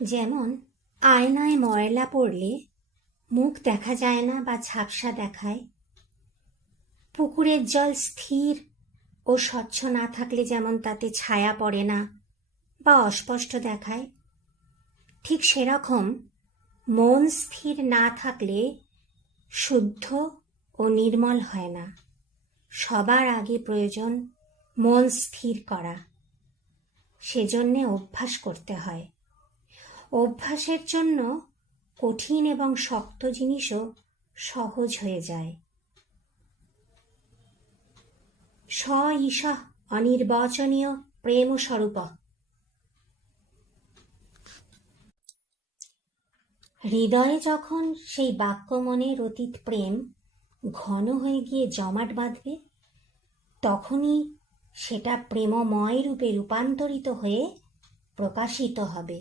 যেমন আয়নায় ময়লা পড়লে মুখ দেখা যায় না বা ঝাপসা দেখায়, পুকুরের জল স্থির ও স্বচ্ছ না থাকলে যেমন তাতে ছায়া পড়ে না বা অস্পষ্ট দেখায়, ঠিক সেরকম মন স্থির না থাকলে শুদ্ধ ও নির্মল হয় না। সবার আগে প্রয়োজন মন স্থির করা। সেজন্যে অভ্যাস করতে হয়। অভ্যাসের জন্য কঠিন এবং শক্ত জিনিসও সহজ হয়ে যায়। স ঈশঃ অনির্বচনীয় প্রেম স্বরূপ। হৃদয়ে যখন সেই বাক্য মনের অতীত প্রেম ঘন হয়ে গিয়ে জমাট বাঁধবে, তখনই সেটা প্রেমময় রূপে রূপান্তরিত হয়ে প্রকাশিত হবে।